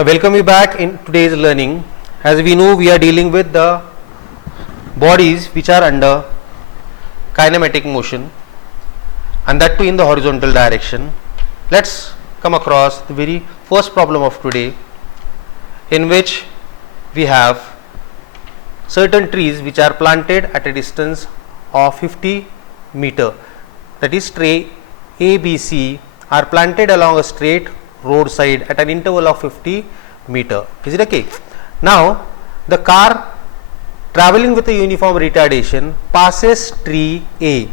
I welcome you back in today's learning. As we know, we are dealing with the bodies which are under kinematic motion, and that too in the horizontal direction. Let's come across the very first problem of today, in which we have certain trees which are planted at a distance of 50 meter. That is, tray A, B, C are planted along a straight roadside at an interval of 50 meter. Is it okay? Now the car traveling with a uniform retardation passes tree A.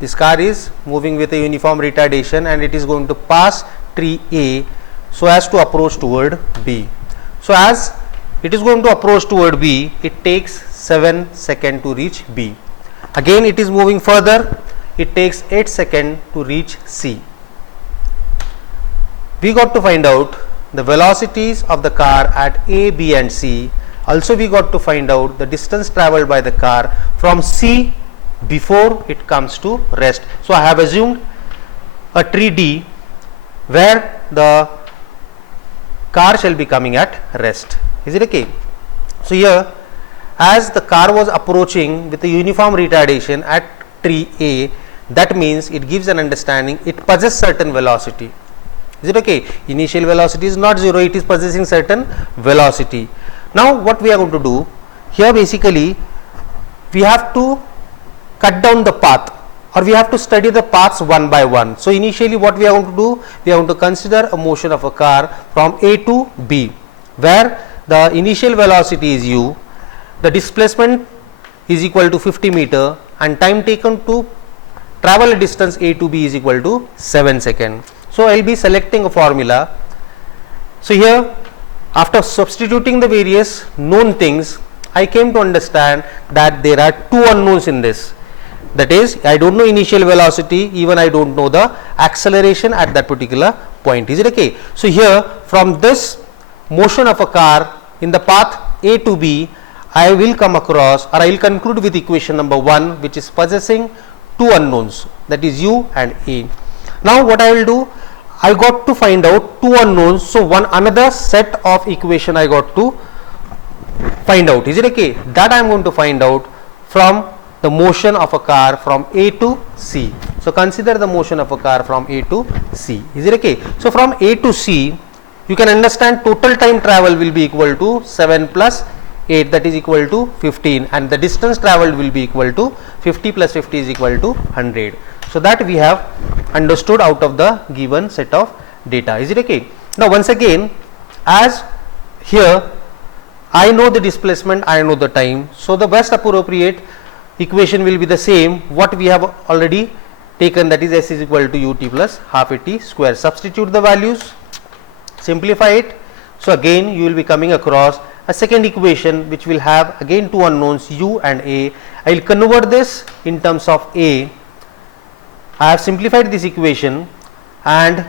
This car is moving with a uniform retardation and it is going to pass tree A so as to approach toward B. So as it is going to approach toward B, it takes 7 seconds to reach B. Again it is moving further, it takes 8 seconds to reach C. We got to find out the velocities of the car at A, B and C. Also we got to find out the distance travelled by the car from C before it comes to rest. So I have assumed a tree D where the car shall be coming at rest. Is it okay? So here, as the car was approaching with a uniform retardation at tree A, that means it gives an understanding it possesses certain velocity. Is it okay? Initial velocity is not 0, it is possessing certain velocity. Now what we are going to do here, basically we have to cut down the path, or we have to study the paths one by one. So initially what we are going to do, we are going to consider a motion of a car from A to B, where the initial velocity is u, the displacement is equal to 50 meter and time taken to travel a distance A to B is equal to 7 seconds. So I will be selecting a formula. So here, after substituting the various known things, I came to understand that there are two unknowns in this. That is, I don't know initial velocity, even I don't know the acceleration at that particular point. Is it okay? So here, from this motion of a car in the path A to B, I will come across, or I will conclude with equation number 1, which is possessing two unknowns, that is u and a. Now what I will do, I got to find out two unknowns, so another set of equation I got to find out. Is it okay? That I am going to find out from the motion of a car from A to C. So consider the motion of a car from A to C. Is it okay? So from A to C, you can understand total time travel will be equal to 7 plus 8, that is equal to 15, and the distance travelled will be equal to 50 plus 50 is equal to 100. So that we have understood out of the given set of data. Is it okay? Now once again, as here I know the displacement, I know the time, so the best appropriate equation will be the same what we have already taken, that is s is equal to ut plus half a t square. Substitute the values, simplify it. So again you will be coming across a second equation which will have again two unknowns u and a. I will convert this in terms of a. I have simplified this equation and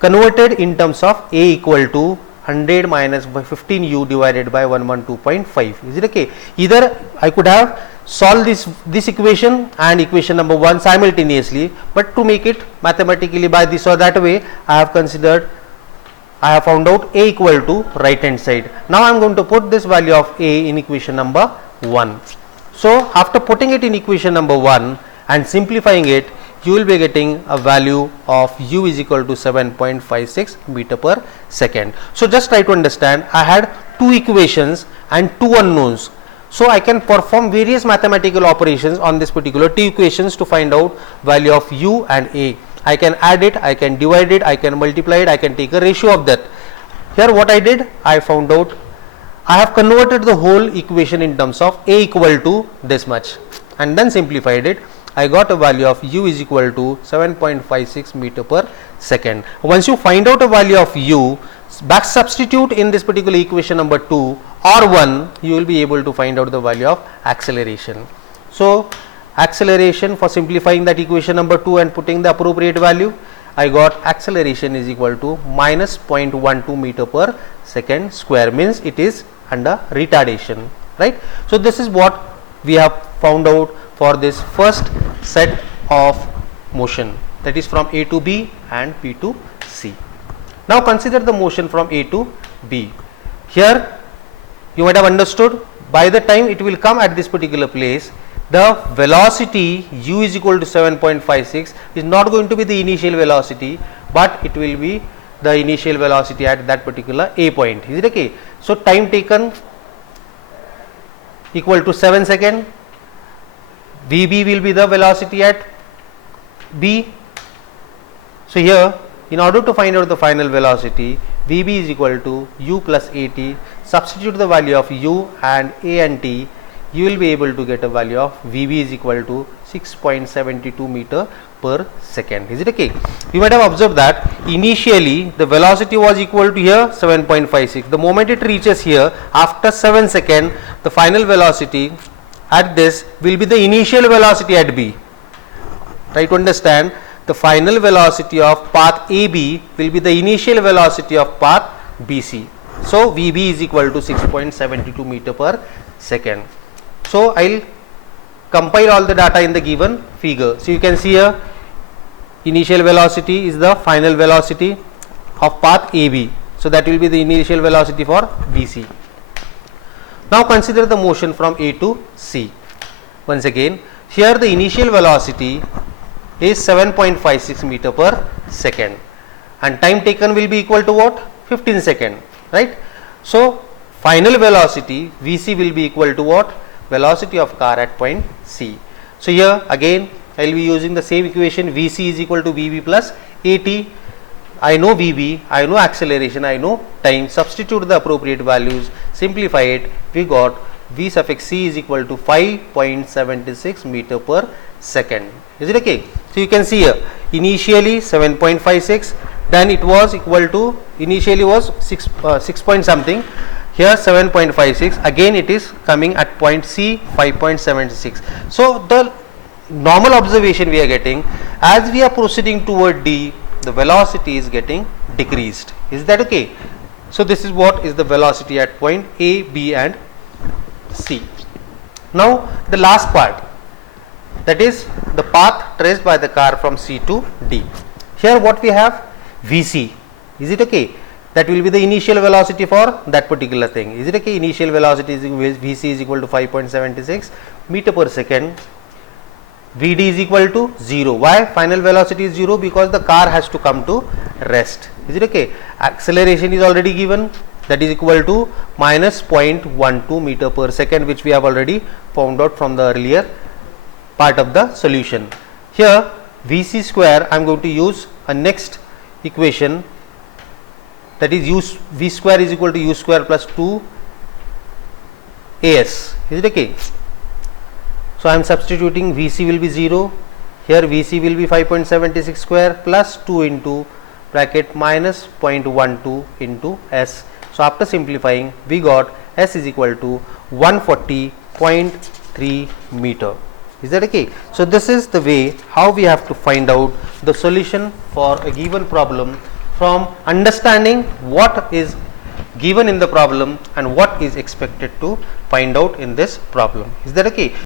converted in terms of a equal to 100 minus 15u divided by 112.5. Is it okay? Either I could have solved this equation and equation number 1 simultaneously, but to make it mathematically by this or that way, I have found out a equal to right hand side. Now I am going to put this value of a in equation number 1. So after putting it in equation number 1 and simplifying it, you will be getting a value of u is equal to 7.56 meter per second. So just try to understand, I had two equations and two unknowns. So I can perform various mathematical operations on this particular two equations to find out value of u and a. I can add it, I can divide it, I can multiply it, I can take a ratio of that. Here what I did, I found out, I have converted the whole equation in terms of a equal to this much and then simplified it. I got a value of u is equal to 7.56 meter per second. Once you find out a value of u, back substitute in this particular equation number 2 or 1, you will be able to find out the value of acceleration. So acceleration, for simplifying that equation number 2 and putting the appropriate value, I got acceleration is equal to minus 0.12 meter per second square, means it is under retardation, right? So this is what we have found out for this first set of motion, that is from A to B and B to C. Now consider the motion from A to B. Here you might have understood, by the time it will come at this particular place, the velocity u is equal to 7.56 is not going to be the initial velocity, but it will be the initial velocity at that particular A point. Is it okay? So time taken equal to 7 seconds. Vb will be the velocity at B. So here, in order to find out the final velocity, Vb is equal to u plus at. Substitute the value of u and a and t. You will be able to get a value of Vb is equal to 6.72 meter per second. Is it okay? You might have observed that initially the velocity was equal to here 7.56. The moment it reaches here, after 7 seconds, the final velocity at this will be the initial velocity at B. Try to understand, the final velocity of path AB will be the initial velocity of path BC. So Vb is equal to 6.72 meter per second. So I will compile all the data in the given figure. So you can see here, initial velocity is the final velocity of path AB. So that will be the initial velocity for BC. Now consider the motion from A to C. Once again, here the initial velocity is 7.56 meter per second and time taken will be equal to what? 15 seconds, right? So final velocity Vc will be equal to what? Velocity of car at point C. So here again I will be using the same equation, Vc is equal to Vb plus At. I know Vb, I know acceleration, I know time. Substitute the appropriate values, simplify it, we got V suffix c is equal to 5.76 meter per second. Is it okay? So you can see here, initially 7.56, then it was equal to, initially was 6 point something, here 7.56, again it is coming at point C 5.76. So the normal observation we are getting, as we are proceeding toward D, the velocity is getting decreased. Is that okay? So this is what is the velocity at point A, B and C. Now the last part, that is the path traced by the car from C to D. Here what we have? Vc. Is it okay? That will be the initial velocity for that particular thing. Is it okay? Initial velocity is Vc is equal to 5.76 meter per second. Vd is equal to 0. Why? Final velocity is 0 because the car has to come to rest. Is it okay? Acceleration is already given, that is equal to minus 0.12 meter per second, which we have already found out from the earlier part of the solution. Here Vc square, I am going to use a next equation, that is V square is equal to u square plus 2 as. Is it okay? So I am substituting Vc will be 0, here Vc will be 5.76 square plus 2 into bracket minus 0.12 into s. So after simplifying, we got s is equal to 140.3 meter. Is that okay? So this is the way how we have to find out the solution for a given problem from understanding what is given in the problem and what is expected to find out in this problem. Is that okay?